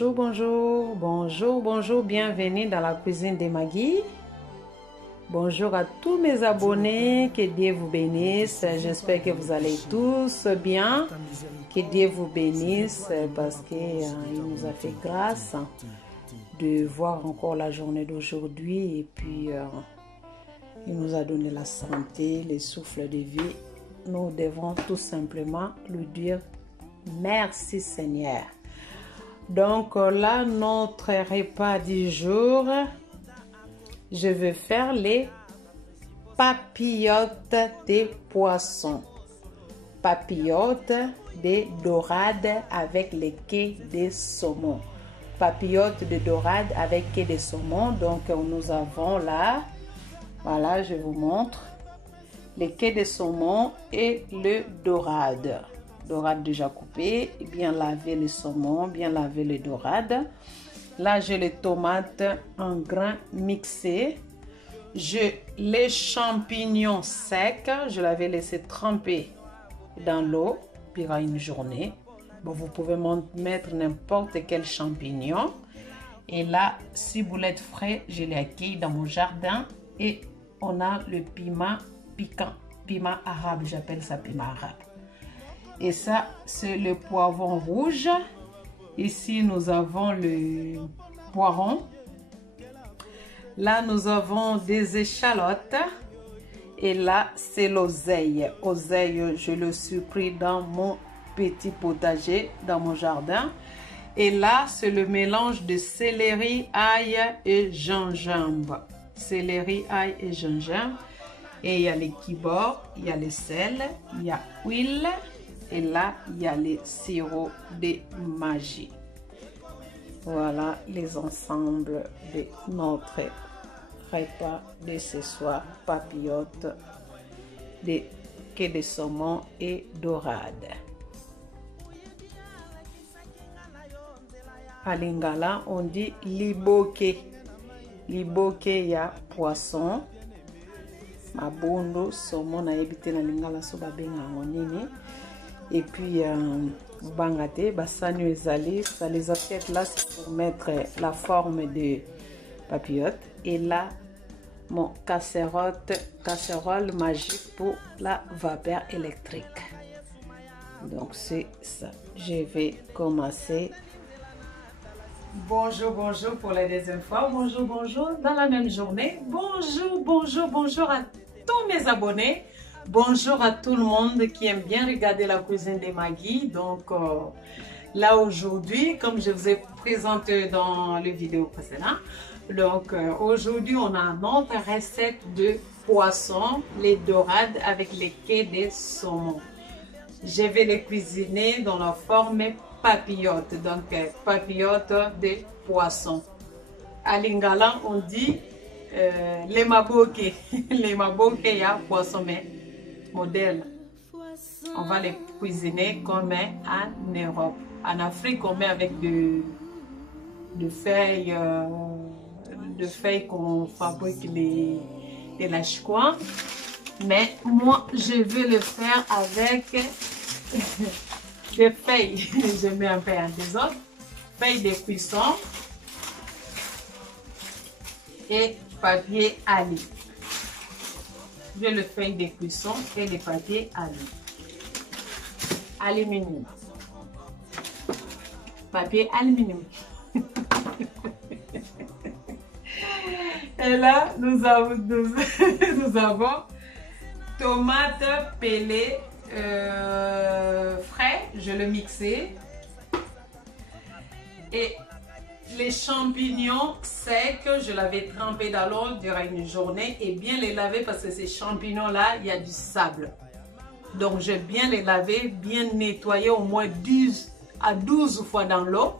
Bonjour, bonjour, bonjour, bonjour, bienvenue dans la cuisine de Maggie. Bonjour à tous mes abonnés, que Dieu vous bénisse. J'espère que vous allez tous bien. Que Dieu vous bénisse parce qu'il nous a fait grâce de voir encore la journée d'aujourd'hui et puis il nous a donné la santé, le souffle de vie. Nous devons tout simplement lui dire merci Seigneur. Donc là, notre repas du jour, je vais faire les papillotes de poisson. Papillotes de dorade avec les quais de saumon. Papillotes de dorade avec quais de saumon. Donc nous avons là, voilà, je vous montre, les quais de saumon et le dorade. Dorade déjà coupé, bien laver le saumon, bien laver le dorade. Là, j'ai les tomates en grains mixés. J'ai les champignons secs. Je l'avais laissé tremper dans l'eau pendant une journée. Bon, vous pouvez mettre n'importe quel champignon. Et là, ciboulette frais, je l'ai accueilli dans mon jardin. Et on a le piment piquant, piment arabe, j'appelle ça piment arabe. Et ça, c'est le poivron rouge. Ici, nous avons le poiron. Là, nous avons des échalotes. Et là, c'est l'oseille. Oseille, je le suis pris dans mon petit potager, dans mon jardin. Et là, c'est le mélange de céleri, ail et gingembre. Céleri, ail et gingembre. Et il y a les kibor, il y a le sel, il y a l'huile. Et là, il y a les sirops de magie. Voilà les ensembles de notre repas de ce soir. Papillotes de quai de saumon et dorade. À Lingala, on dit liboke. Liboke, il y a poisson. Mabondo, saumon, na ebité na Lingala, so babenga ngonini. Et puis, bangate, basanu ezali, ça les assiettes là, c'est pour mettre la forme de papillote. Et là, mon casserole magique pour la vapeur électrique. Donc, c'est ça. Je vais commencer. Bonjour, bonjour pour la deuxième fois. Bonjour, bonjour dans la même journée. Bonjour, bonjour, bonjour à tous mes abonnés. Bonjour à tout le monde qui aime bien regarder la cuisine de Maggie. Donc là aujourd'hui, comme je vous ai présenté dans les vidéos précédentes, donc aujourd'hui on a notre recette de poisson, les dorades avec les quais de saumon. Je vais les cuisiner dans la forme papillote, donc papillote de poisson. À Lingala on dit les maboke, les maboke il y a poisson mais modèle. On va les cuisiner comme en Europe. En Afrique, on met avec de feuilles qu'on fabrique les lâche-coins. Mais moi, je vais le faire avec des feuilles. Je mets un peu en désordre. Feuilles de cuisson et papier Ali. J'ai le feuille de cuisson et les papiers aluminium. Papier aluminium. Et là, nous avons tomates pelées frais. Je le mixé. Et les champignons secs, je l'avais trempé dans l'eau durant une journée et bien les laver parce que ces champignons-là, il y a du sable. Donc, j'ai bien les laver, bien nettoyer au moins 10 à 12 fois dans l'eau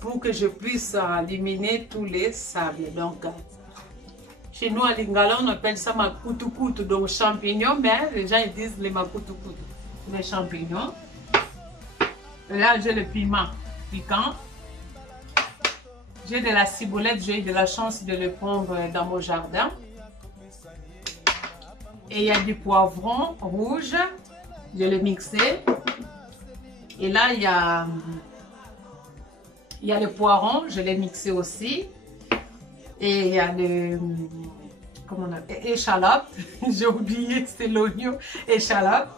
pour que je puisse éliminer tous les sables. Donc, chez nous à Lingala, on appelle ça makutukutu, donc champignons, mais les gens ils disent les makutukutu, les champignons. Et là, j'ai le piment piquant. J'ai de la ciboulette, j'ai eu de la chance de le prendre dans mon jardin. Et il y a du poivron rouge, je l'ai mixé. Et là, il y a Il y a le poiron, je l'ai mixé aussi. Et il y a le, comment on appelle, échalote. J'ai oublié, c'est l'oignon, échalote.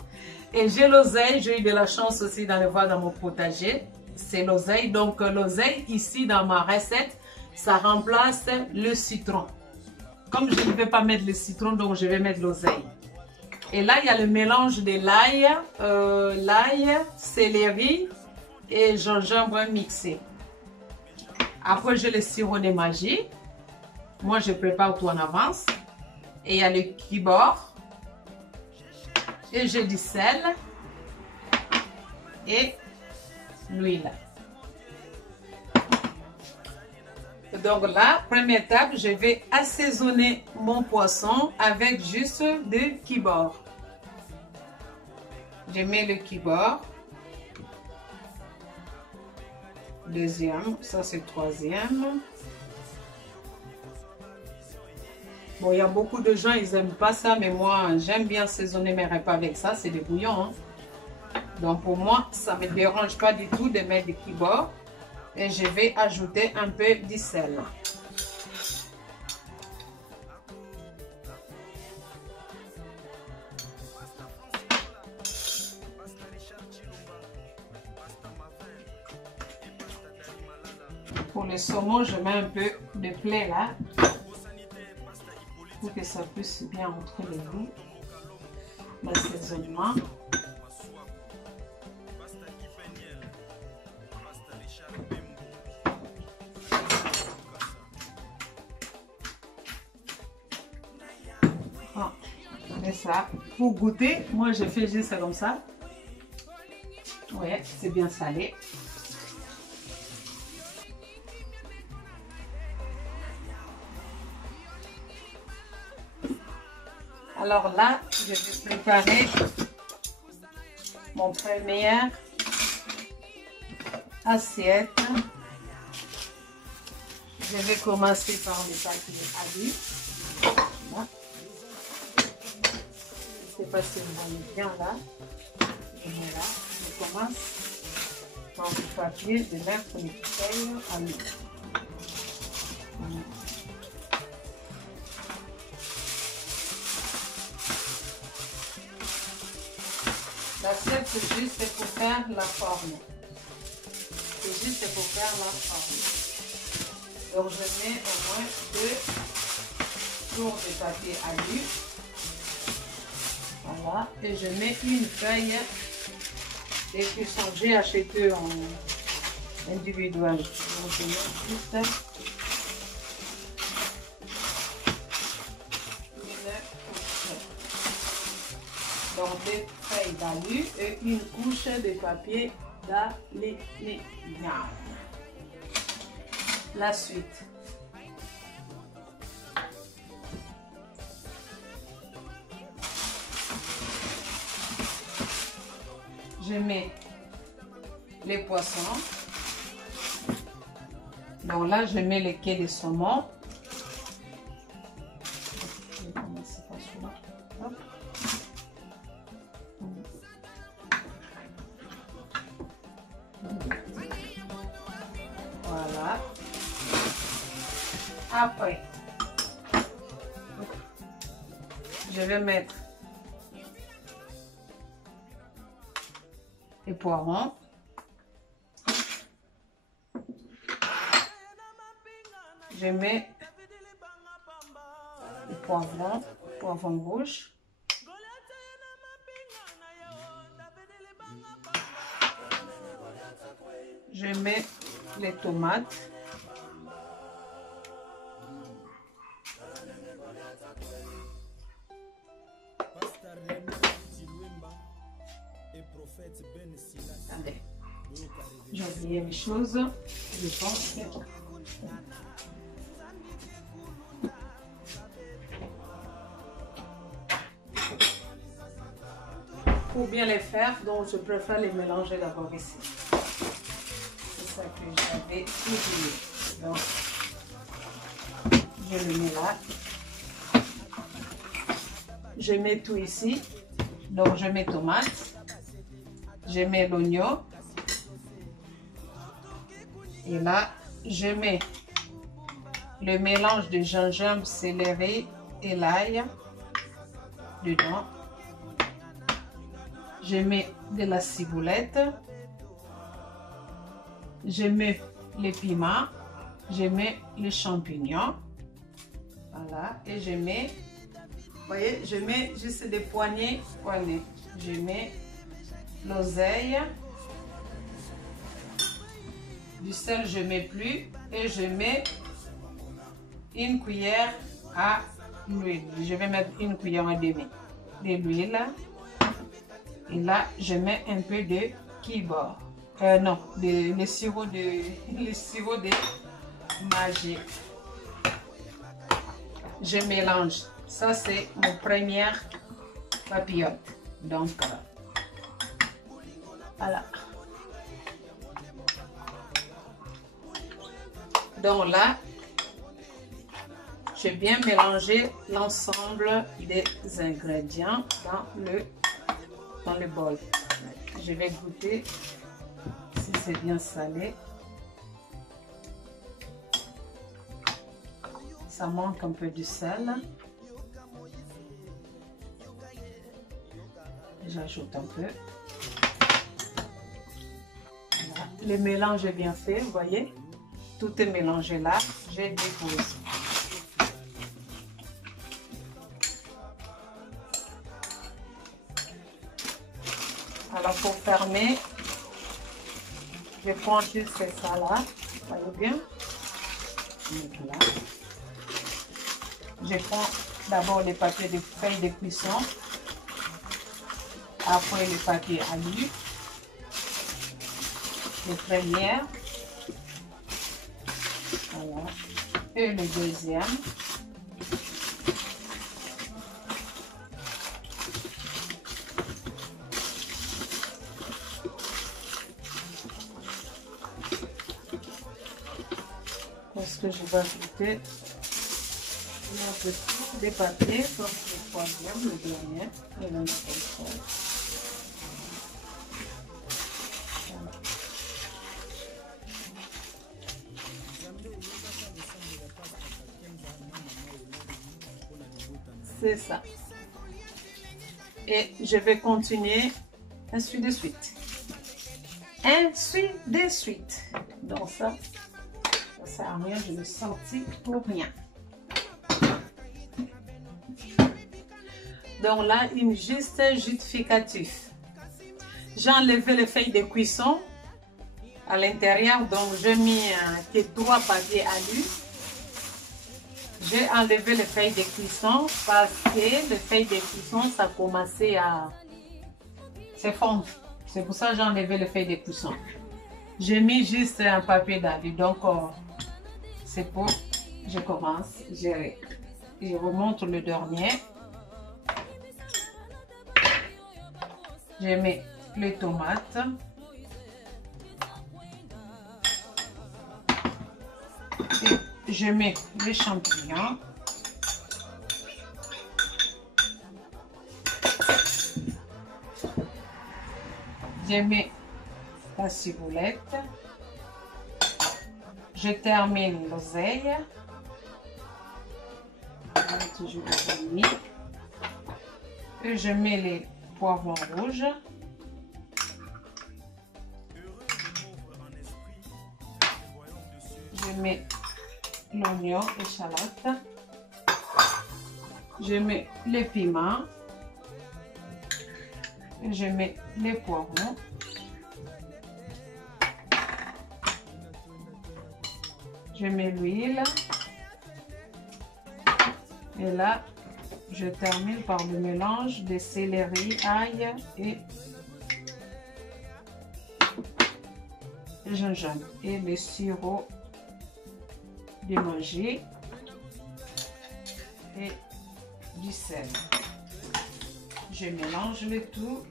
Et j'ai l'oseille, j'ai eu de la chance aussi d'en voir dans mon potager. C'est l'oseille. Donc l'oseille, ici dans ma recette, ça remplace le citron. Comme je ne vais pas mettre le citron, donc je vais mettre l'oseille. Et là, il y a le mélange de l'ail, céleri et gingembre mixé. Après, j'ai le sirop de magie. Moi, je prépare tout en avance. Et il y a le kibor. Et j'ai du sel. Et l'huile. Donc là, première étape, je vais assaisonner mon poisson avec juste du kibor. Je mets le kibor. Deuxième, ça c'est troisième. Bon, il y a beaucoup de gens, ils n'aiment pas ça, mais moi, j'aime bien assaisonner mes repas avec ça, c'est des bouillons. Hein. Donc pour moi, ça ne me dérange pas du tout de mettre du kibor. Et je vais ajouter un peu de sel. Pour le saumon, je mets un peu de plaie là. Pour que ça puisse bien entrer les goûts. L'assaisonnement. Ça pour goûter, moi je fais juste ça comme ça. Ouais, c'est bien salé. Alors là, je vais préparer mon première assiette. Je vais commencer par le papier alu. Voilà. Je ne sais pas si vous voyez bien là. Et voilà, je commence par le papier de mettre les feuilles à l'eau. Voilà. L'assiette, c'est juste pour faire la forme. C'est juste pour faire la forme. Donc je mets au moins 2 tours de papier alu. Voilà, et je mets une feuille et que j'ai acheté en individuel. Donc je mets juste une couche. Donc des feuilles d'alu et une couche de papier d'aluminium. La suite. Je mets les poissons. Donc là, je mets les quais de saumon. Je vais commencer par celui-là. Voilà. Après, je vais mettre les poivrons. Je mets le poivron rouge. Je mets les tomates. Attendez, j'ai oublié une chose, je pense que... Pour bien les faire, donc je préfère les mélanger d'abord ici. C'est ça que j'avais oublié. Donc, je le mets là. Je mets tout ici. Donc, je mets tomate. Je mets l'oignon. Et là, je mets le mélange de gingembre, céleri et l'ail dedans. Je mets de la ciboulette. Je mets les piments. Je mets les champignons. Voilà. Et je mets, vous voyez, je mets juste des poignées. Je mets l'oseille. Du sel, je mets plus. Et je mets une cuillère à l'huile. Je vais mettre une cuillère et demie de l'huile. Et là, je mets un peu de kibor. Non, le sirop de magie. Je mélange. Ça, c'est mon première papillote. Donc, voilà. Donc là, j'ai bien mélangé l'ensemble des ingrédients dans le bol. Je vais goûter si c'est bien salé. Ça manque un peu du sel. J'ajoute un peu. Voilà. Le mélange est bien fait, vous voyez. Tout est mélangé là. Je dépose. Alors pour fermer, je prends juste ça là. Vous voyez bien. Là. Je prends d'abord les papiers de feuilles de cuisson. Après le papier alu. Le premier. Voilà. Et le deuxième. Parce que je vais ajouter un peu des papiers comme le troisième, le dernier, et le troisième. C'est ça. Et je vais continuer ainsi de suite. Ainsi de suite. Donc ça sert à rien, je l'ai sorti pour rien. Donc là, une juste justificatif. J'ai enlevé les feuilles de cuisson à l'intérieur, donc j'ai mis que 3 papiers alu. J'ai enlevé les feuilles de cuisson parce que les feuilles de cuisson, ça commençait à se fondre. C'est pour ça que j'ai enlevé les feuilles de cuisson. J'ai mis juste un papier d'alu, donc c'est pour, je commence, je remonte le dernier. Je mets les tomates. Et je mets les champignons. Je mets la ciboulette. Je termine l'oseille. Toujours et je mets les poivrons rouges. Je mets l'oignon, échalote. Je mets les piments. Et je mets les poivrons. Je mets l'huile. Et là, je termine par le mélange de céleri, ail et gingembre et le sirop de magie et du sel. Je mélange le tout.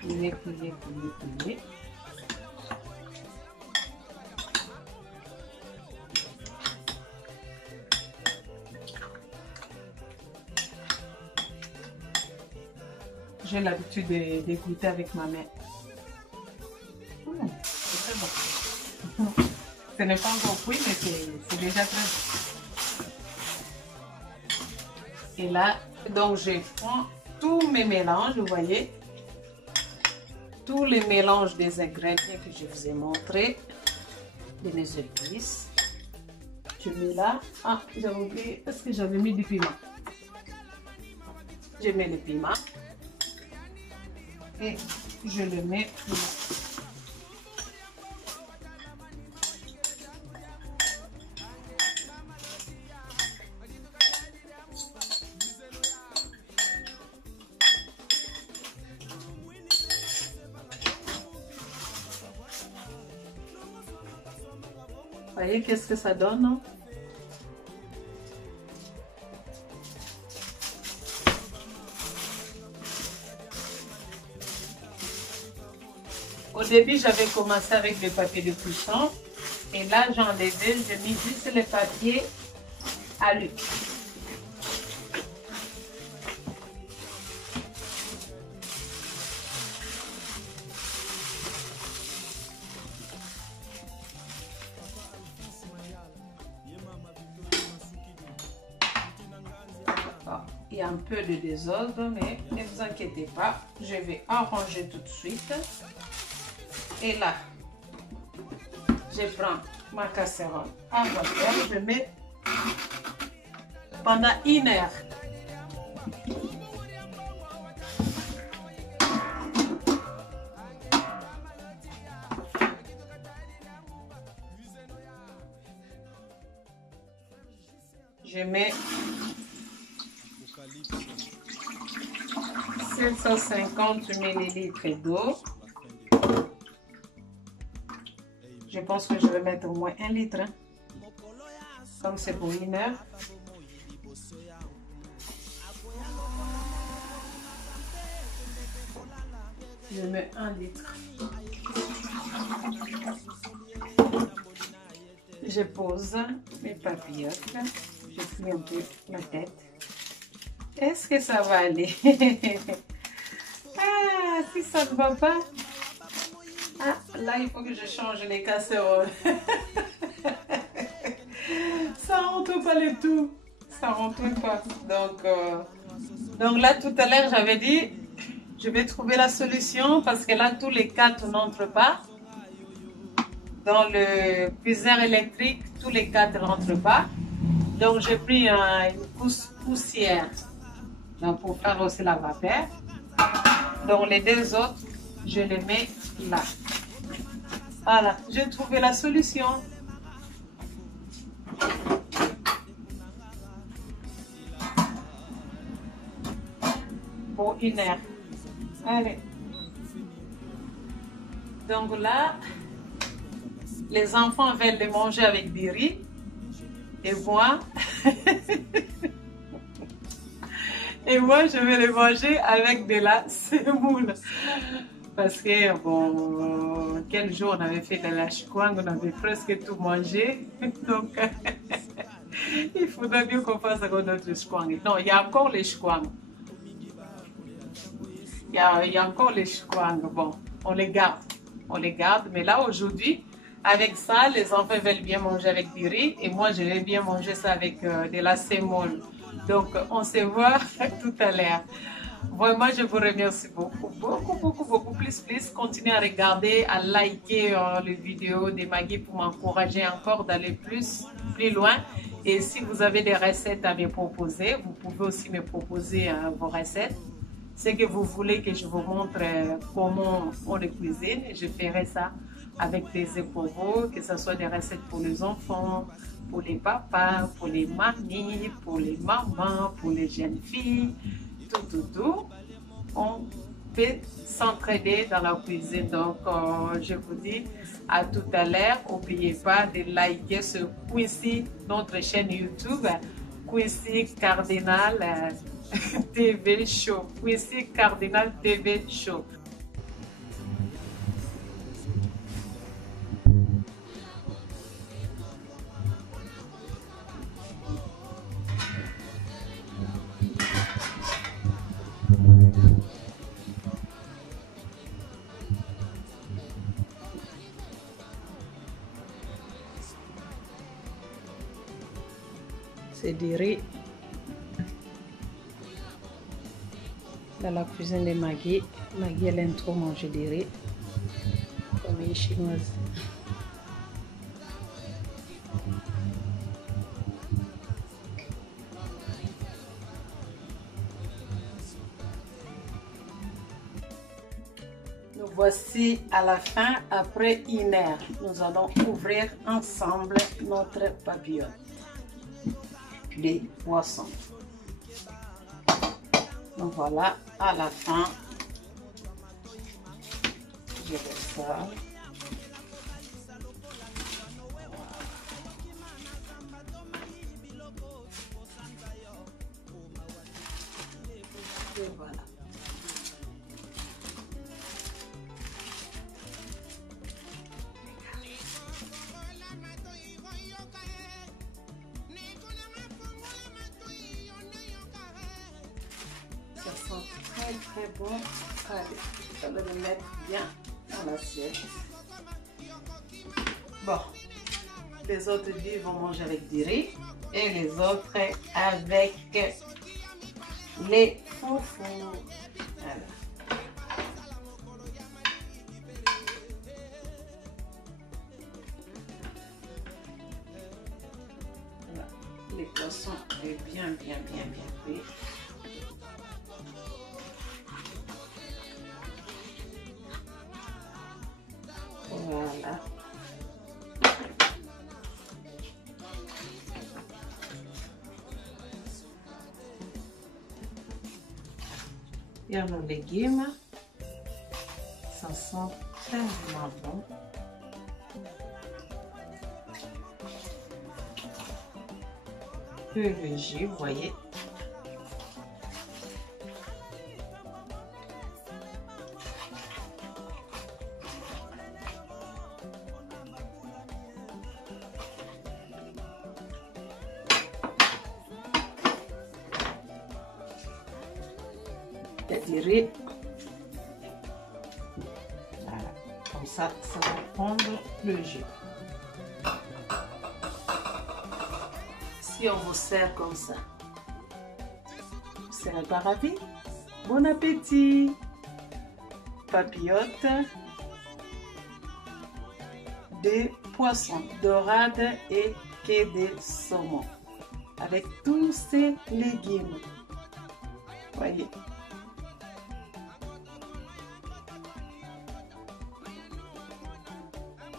Plier. J'ai l'habitude de goûter avec ma main. ce n'est pas encore cuit, mais c'est déjà très bon. Et là, donc je prends tous mes mélanges, vous voyez, tous les mélanges des ingrédients que je vous ai montrés, de mes épices. Je mets là. Ah, j'avais oublié, est-ce que j'avais mis du piment? Je mets le piment et je le mets là. Vous voyez qu'est-ce que ça donne, non? Au début, j'avais commencé avec le papier de cuisson. Et là, j'ai enlevé, j'ai mis juste le papier alu. Il y a un peu de désordre, mais ne vous inquiétez pas, je vais arranger tout de suite. Et là, je prends ma casserole à vapeur, je mets pendant 1 heure. Je mets 750 ml d'eau. Je pense que je vais mettre au moins 1 litre. Hein. Comme c'est pour 1 heure. Je mets 1 litre. Je pose mes papillotes. Je plie un peu la tête. Est-ce que ça va aller? Ah, si ça ne va pas. Ah, là, il faut que je change les casseroles. Ça rentre pas le tout. Ça rentre pas. Donc là, tout à l'heure, j'avais dit, je vais trouver la solution parce que là, tous les 4 n'entrent pas. Dans le cuiseur électrique, tous les 4 n'entrent pas. Donc, j'ai pris une poussière pour faire aussi la vapeur. Donc, les 2 autres, je les mets là. Voilà, j'ai trouvé la solution. Pour 1 heure. Allez. Donc là, les enfants veulent les manger avec du riz. Et moi, je vais les manger avec de la semoule. Parce que, bon, quel jour on avait fait de la chikwang, on avait presque tout mangé. Donc, il faudrait bien qu'on fasse encore notre chikwang. Non, il y a encore les chikwang. Il y a encore les chikwang. Bon, on les garde. On les garde. Mais là, aujourd'hui, avec ça, les enfants veulent bien manger avec du riz. Et moi, je vais bien manger ça avec de la semoule. Donc, on se voit tout à l'heure. Vraiment, je vous remercie beaucoup. Plus. Continuez à regarder, à liker les vidéos de Maggie pour m'encourager encore d'aller plus loin. Et si vous avez des recettes à me proposer, vous pouvez aussi me proposer vos recettes. C'est que vous voulez que je vous montre comment on les cuisine. Je ferai ça avec plaisir pour vous, que ce soit des recettes pour les enfants, pour les papas, pour les mamies, pour les mamans, pour les jeunes filles. Tout. On peut s'entraider dans la cuisine. Donc, je vous dis à tout à l'heure. N'oubliez pas de liker ce Quincy, notre chaîne YouTube, Quincy Cardinal TV Show. Quincy Cardinal TV Show. c'est du riz. Dans la cuisine de Maggie, Maggie elle aime trop manger du riz comme une chinoise. Nous voici à la fin, après 1 heure. Nous allons ouvrir ensemble notre papillote de poisson. Donc voilà, à la fin, je vais ça. Et voilà. Ça sent très bon. Allez, je vais le mettre bien dans l'assiette. Bon, les autres deux vont manger avec du riz et les autres avec les foufous. Voilà. Voilà. Les poissons est bien cuit. Voilà. Il y a nos légumes. Ça sent tellement bon. Peu léger, vous voyez. Il y a du riz. Voilà. Comme ça va prendre le jus. Si on vous sert comme ça, vous ne serez pas ravi? Bon appétit! Papillote de poisson, dorade et quai de saumon. Avec tous ces légumes. Voyez.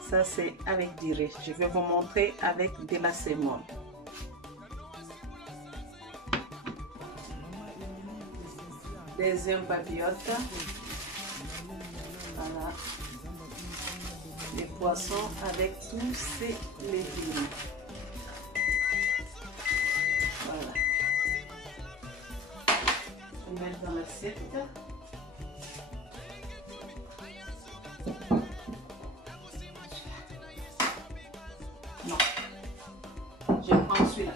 Ça c'est avec du riz. Je vais vous montrer avec de la semoule. Deuxième papillote. Voilà. Les poissons avec tous ces légumes. Voilà. Je vais mettre dans l'assiette. Non. Je prends celui-là.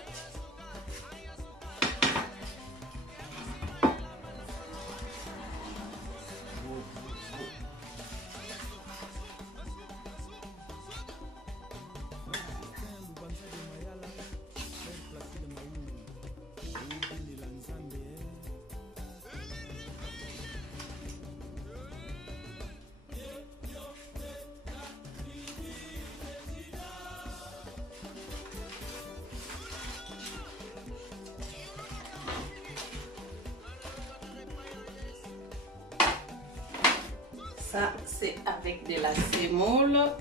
Ça, c'est avec de la semoule.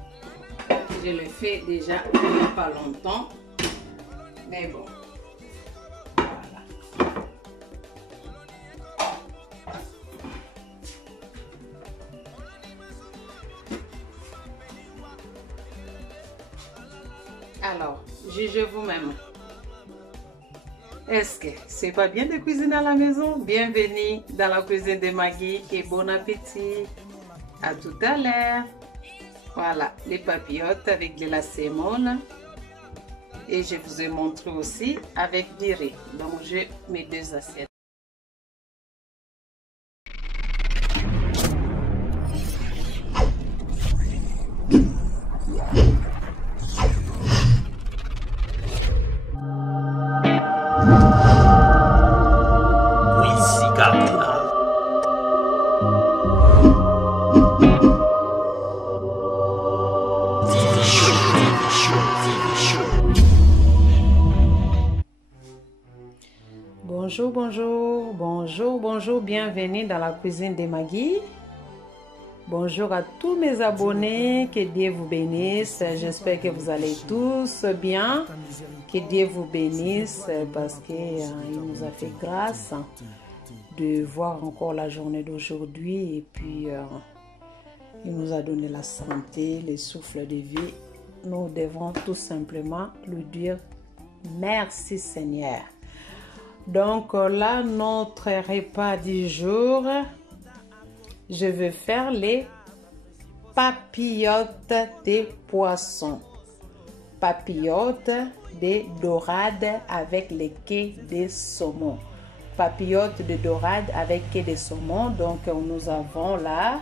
Je le fais déjà il n'y a pas longtemps. Mais bon. Voilà. Alors, jugez vous-même. Est-ce que c'est pas bien de cuisiner à la maison? Bienvenue dans la cuisine de Maggie et bon appétit! À tout à l'heure. Voilà, les papillotes avec de la semoule. Et je vous ai montré aussi avec du riz. Donc, j'ai mes 2 assiettes. Bonjour, bonjour, bonjour, bonjour, bienvenue dans la cuisine de Maggie. Bonjour à tous mes abonnés, que Dieu vous bénisse. J'espère que vous allez tous bien. Que Dieu vous bénisse parce qu'il nous a fait grâce de voir encore la journée d'aujourd'hui et puis il nous a donné la santé, le souffle de vie. Nous devons tout simplement lui dire merci Seigneur. Donc là, notre repas du jour, je vais faire les papillotes de poisson. Papillotes de dorade avec les quais de saumon. Papillotes de dorade avec quais de saumon. Donc nous avons là